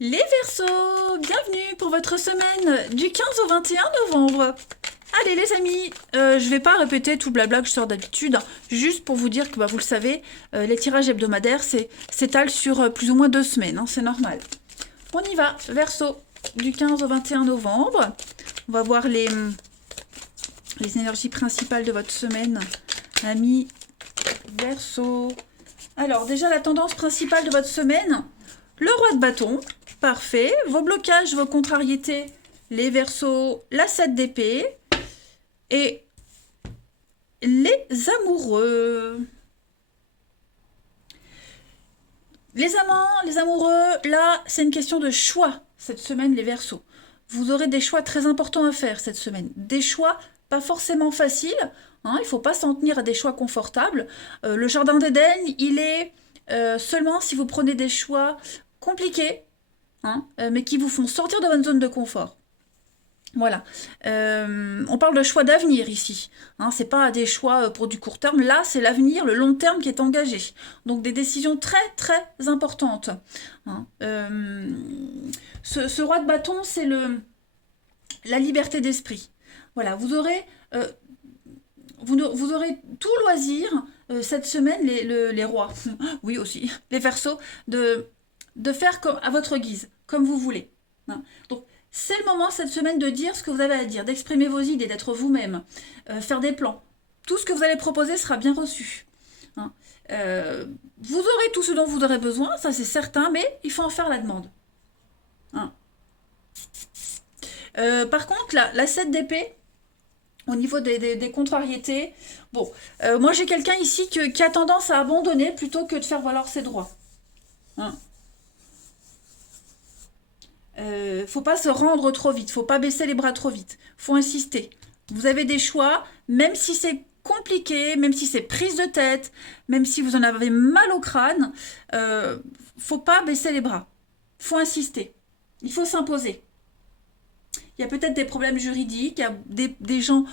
Les Verseaux, bienvenue pour votre semaine du 15 au 21 novembre. Allez les amis, je vais pas répéter tout le blabla que je sors d'habitude, hein, juste pour vous dire que vous le savez, les tirages hebdomadaires s'étalent sur plus ou moins 2 semaines, hein, c'est normal. On y va, Verseau, du 15 au 21 novembre. On va voir les énergies principales de votre semaine, amis Verseau. Alors déjà la tendance principale de votre semaine, le roi de bâton, parfait. Vos blocages, vos contrariétés, les Verseaux, la 7 d'épée et les amoureux. Les amants, les amoureux, là, c'est une question de choix cette semaine, les Verseaux. Vous aurez des choix très importants à faire cette semaine. Des choix pas forcément faciles. Hein, il ne faut pas s'en tenir à des choix confortables. Le jardin d'Éden, il est seulement si vous prenez des choix compliqués, hein, mais qui vous font sortir de votre zone de confort. Voilà. On parle de choix d'avenir ici. Hein, c'est pas des choix pour du court terme. Là, c'est l'avenir, le long terme qui est engagé. Donc des décisions très très importantes. Hein. Ce roi de bâton, c'est la liberté d'esprit. Voilà, euh, vous aurez tout loisir cette semaine, les rois, oui aussi, les versos, de faire comme, à votre guise, comme vous voulez. Hein. Donc c'est le moment cette semaine de dire ce que vous avez à dire, d'exprimer vos idées, d'être vous-même, faire des plans. Tout ce que vous allez proposer sera bien reçu. Hein. Vous aurez tout ce dont vous aurez besoin, ça c'est certain, mais il faut en faire la demande. Hein. Par contre, la 7 d'épée, au niveau des contrariétés, bon, moi j'ai quelqu'un ici qui a tendance à abandonner plutôt que de faire valoir ses droits. Hein. Faut pas se rendre trop vite, faut pas baisser les bras trop vite, faut insister. Vous avez des choix, même si c'est compliqué, même si c'est prise de tête, même si vous en avez mal au crâne, faut pas baisser les bras. Faut insister. Il faut s'imposer. Il y a peut-être des problèmes juridiques, il y a des gens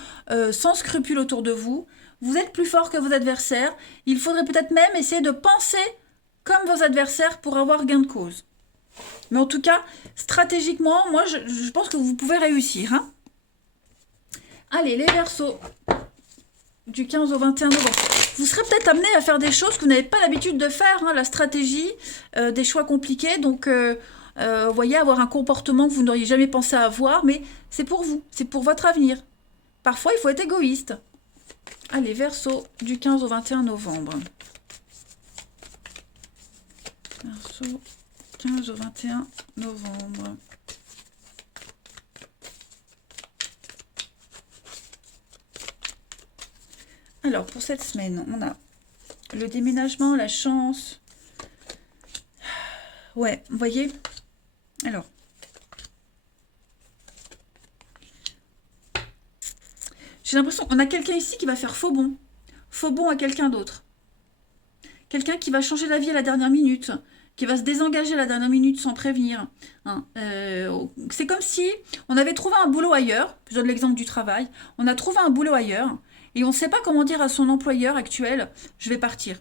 sans scrupules autour de vous. Vous êtes plus fort que vos adversaires. Il faudrait peut-être même essayer de penser comme vos adversaires pour avoir gain de cause. Mais en tout cas, stratégiquement, moi, je pense que vous pouvez réussir. Hein. Allez, les Verseaux, du 15 au 21 novembre. Vous serez peut-être amené à faire des choses que vous n'avez pas l'habitude de faire. Hein, la stratégie, des choix compliqués. Donc, vous voyez, avoir un comportement que vous n'auriez jamais pensé avoir. Mais c'est pour vous, c'est pour votre avenir. Parfois, il faut être égoïste. Allez, Verseau, du 15 au 21 novembre. Verseau, 15 au 21 novembre. Alors, pour cette semaine, on a le déménagement, la chance. Ouais, vous voyez. Alors, j'ai l'impression qu'on a quelqu'un ici qui va faire faux bond. Faux bond à quelqu'un d'autre. Quelqu'un qui va changer d'avis à la dernière minute, qui va se désengager à la dernière minute sans prévenir. Hein. C'est comme si on avait trouvé un boulot ailleurs. Je donne l'exemple du travail. On a trouvé un boulot ailleurs et on ne sait pas comment dire à son employeur actuel, je vais partir.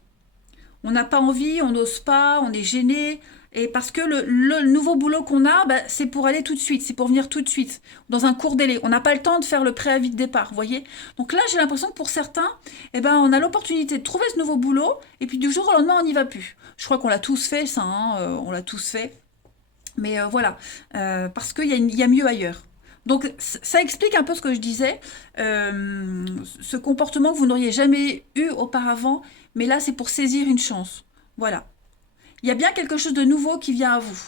On n'a pas envie, on n'ose pas, on est gêné. Et parce que le nouveau boulot qu'on a, bah, c'est pour aller tout de suite, c'est pour venir tout de suite, dans un court délai. On n'a pas le temps de faire le préavis de départ, vous voyez. Donc là, j'ai l'impression que pour certains, eh ben, on a l'opportunité de trouver ce nouveau boulot, et puis du jour au lendemain, on n'y va plus. Je crois qu'on l'a tous fait, ça, hein, on l'a tous fait. Mais voilà, parce qu'il y a mieux ailleurs. Donc ça explique un peu ce que je disais, ce comportement que vous n'auriez jamais eu auparavant, mais là c'est pour saisir une chance. Voilà. Il y a bien quelque chose de nouveau qui vient à vous.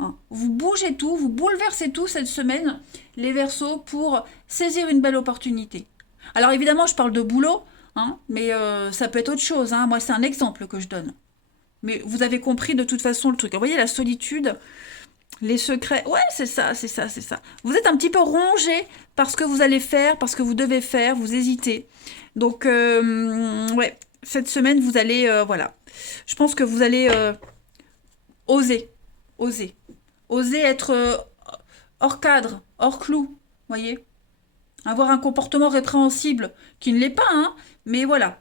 Hein. Vous bougez tout, vous bouleversez tout cette semaine, les Verseaux, pour saisir une belle opportunité. Alors évidemment, je parle de boulot, hein, mais ça peut être autre chose. Hein. Moi, c'est un exemple que je donne. Mais vous avez compris de toute façon le truc. Vous voyez, la solitude, les secrets, ouais, c'est ça, c'est ça, c'est ça. Vous êtes un petit peu rongé par ce que vous allez faire, parce que vous devez faire, vous hésitez. Donc, ouais, cette semaine, vous allez, voilà. Je pense que vous allez oser, oser. Oser être hors cadre, hors clou, voyez. Avoir un comportement répréhensible, qui ne l'est pas, hein, mais voilà.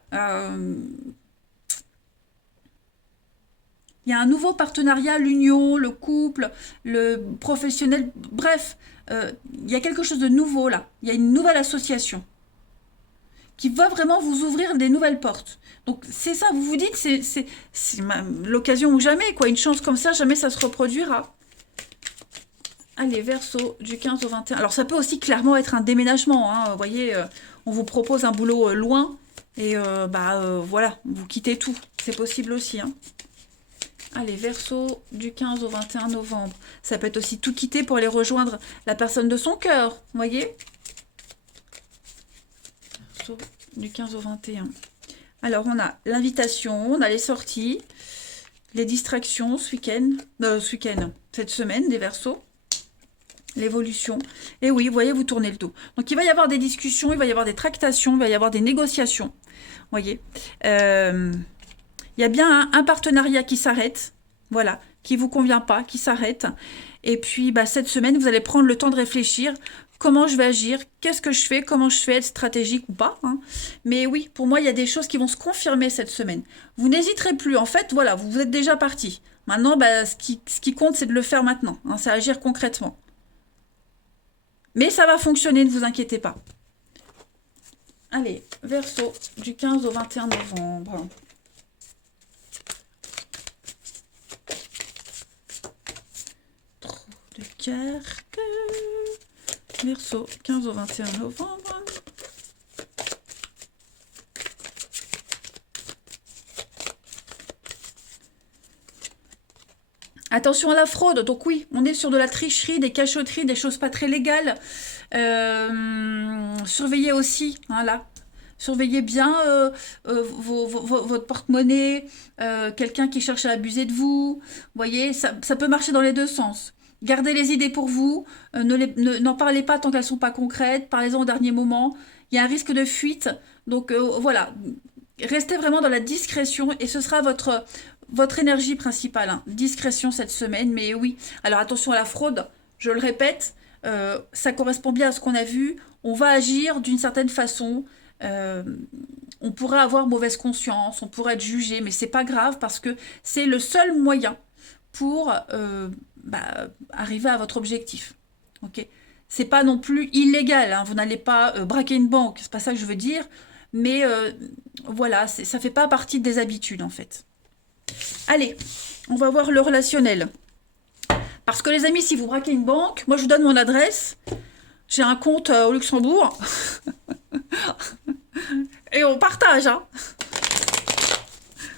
Il y a un nouveau partenariat, l'union, le couple, le professionnel, bref, il y a quelque chose de nouveau là. Il y a une nouvelle association qui va vraiment vous ouvrir des nouvelles portes. Donc c'est ça, vous vous dites, c'est l'occasion ou jamais, quoi. Une chance comme ça, jamais ça se reproduira. Allez, Verseau, du 15 au 21. Alors ça peut aussi clairement être un déménagement, hein. Vous voyez, on vous propose un boulot loin, et voilà, vous quittez tout. C'est possible aussi, hein. Allez, Verseau, du 15 au 21 novembre. Ça peut être aussi tout quitter pour aller rejoindre la personne de son cœur, vous voyez. Verseau, du 15 au 21. Alors, on a l'invitation, on a les sorties, les distractions ce week-end, cette semaine, des Verseaux, l'évolution. Et oui, vous voyez, vous tournez le dos. Donc, il va y avoir des discussions, il va y avoir des tractations, il va y avoir des négociations, vous voyez. Il y a bien un partenariat qui s'arrête, voilà, qui ne vous convient pas, qui s'arrête. Et puis, cette semaine, vous allez prendre le temps de réfléchir. Comment je vais agir? Qu'est-ce que je fais? Comment je fais? Être stratégique ou pas, hein. Mais oui, pour moi, il y a des choses qui vont se confirmer cette semaine. Vous n'hésiterez plus. En fait, voilà, vous êtes déjà parti. Maintenant, ce qui compte, c'est de le faire maintenant, hein, c'est agir concrètement. Mais ça va fonctionner, ne vous inquiétez pas. Allez, Verseau, du 15 au 21 novembre. De cartes. Verseau, 15 au 21 novembre. Attention à la fraude. Donc oui, on est sur de la tricherie, des cachotteries, des choses pas très légales. Surveillez aussi, hein, là. Surveillez bien votre porte-monnaie, quelqu'un qui cherche à abuser de vous. Vous voyez, ça peut marcher dans les deux sens. Gardez les idées pour vous, n'en parlez pas tant qu'elles ne sont pas concrètes, parlez-en au dernier moment. Il y a un risque de fuite, donc voilà. Restez vraiment dans la discrétion et ce sera votre énergie principale, hein. Discrétion cette semaine, mais oui. Alors attention à la fraude, je le répète, ça correspond bien à ce qu'on a vu. On va agir d'une certaine façon. On pourrait avoir mauvaise conscience, on pourrait être jugé, mais c'est pas grave parce que c'est le seul moyen pour arriver à votre objectif. Ok, c'est pas non plus illégal, hein. Vous n'allez pas braquer une banque, c'est pas ça que je veux dire, mais voilà, ça fait pas partie des habitudes en fait. Allez, on va voir le relationnel. Parce que les amis, si vous braquez une banque, moi je vous donne mon adresse, j'ai un compte au Luxembourg, et on partage, hein.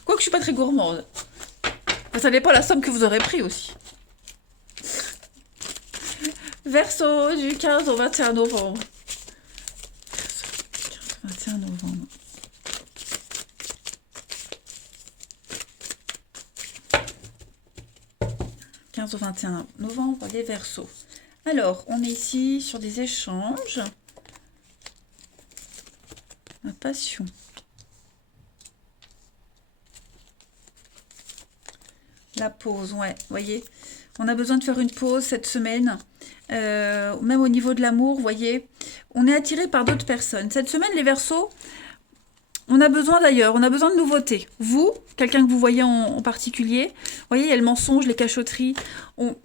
Quoique je suis pas très gourmande. Ça dépend la somme que vous aurez pris aussi. Verseau, du 15 au 21 novembre. Verseau, du 15 au 21 novembre. « 15 au 21 novembre, les Verseaux. » Alors, on est ici sur des échanges. La passion. La pause, ouais, vous voyez. On a besoin de faire une pause cette semaine. Même au niveau de l'amour, vous voyez. On est attiré par d'autres personnes. Cette semaine, les Verseaux, on a besoin d'ailleurs, on a besoin de nouveautés. Vous, quelqu'un que vous voyez en particulier, vous voyez, il y a le mensonge, les cachotteries. Il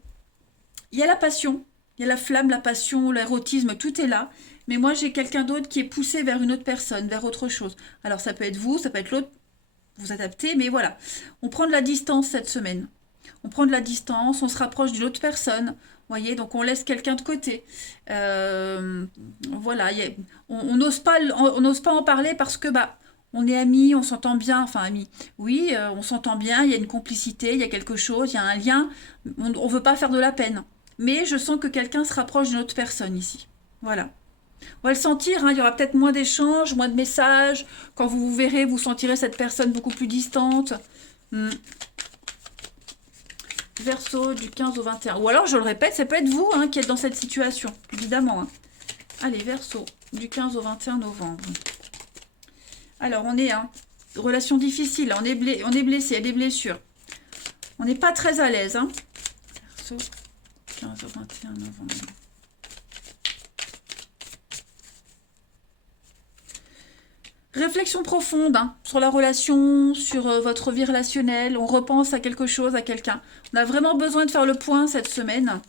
y a la passion, il y a la flamme, la passion, l'érotisme, tout est là. Mais moi, j'ai quelqu'un d'autre qui est poussé vers une autre personne, vers autre chose. Alors, ça peut être vous, ça peut être l'autre. Vous adaptez, mais voilà. On prend de la distance cette semaine. On prend de la distance, on se rapproche d'une autre personne. Vous voyez, donc on laisse quelqu'un de côté. Voilà, on n'ose pas en parler parce que on est amis, on s'entend bien. Enfin, amis, oui, on s'entend bien, il y a une complicité, il y a quelque chose, il y a un lien. On ne veut pas faire de la peine. Mais je sens que quelqu'un se rapproche d'une autre personne ici. Voilà. On va le sentir, hein, il y aura peut-être moins d'échanges, moins de messages. Quand vous vous verrez, vous sentirez cette personne beaucoup plus distante. Verseau, du 15 au 21. Ou alors, je le répète, ça peut être vous, hein, qui êtes dans cette situation, évidemment, hein. Allez, Verseau, du 15 au 21 novembre. Alors, on est, hein, relation difficile, on est blessé, il y a des blessures. On n'est pas très à l'aise, hein. Verseau, 15 au 21 novembre. Réflexion profonde hein, sur la relation, sur votre vie relationnelle. On repense à quelque chose, à quelqu'un. On a vraiment besoin de faire le point cette semaine.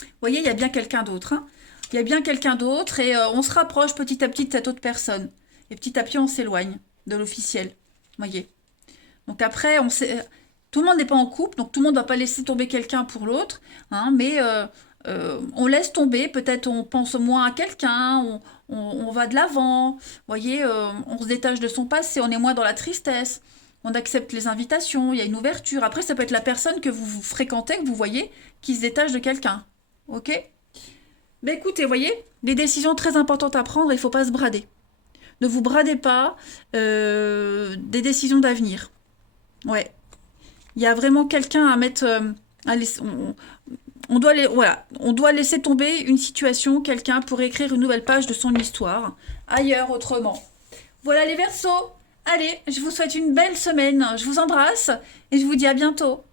Vous voyez, il y a bien quelqu'un d'autre. Hein. Il y a bien quelqu'un d'autre et on se rapproche petit à petit de cette autre personne. Et petit à petit, on s'éloigne de l'officiel. Vous voyez. Donc après, tout le monde n'est pas en couple, donc tout le monde ne va pas laisser tomber quelqu'un pour l'autre. Hein, mais on laisse tomber, peut-être on pense moins à quelqu'un, on va de l'avant, vous voyez, on se détache de son passé, on est moins dans la tristesse, on accepte les invitations, il y a une ouverture. Après, ça peut être la personne que vous fréquentez, que vous voyez, qui se détache de quelqu'un. Ok? Ben écoutez, vous voyez, des décisions très importantes à prendre, il ne faut pas se brader. Ne vous bradez pas des décisions d'avenir. Ouais. Il y a vraiment quelqu'un à mettre... on doit, voilà, on doit laisser tomber une situation, quelqu'un pour écrire une nouvelle page de son histoire, ailleurs, autrement. Voilà les Verseaux. Allez, je vous souhaite une belle semaine, je vous embrasse et je vous dis à bientôt.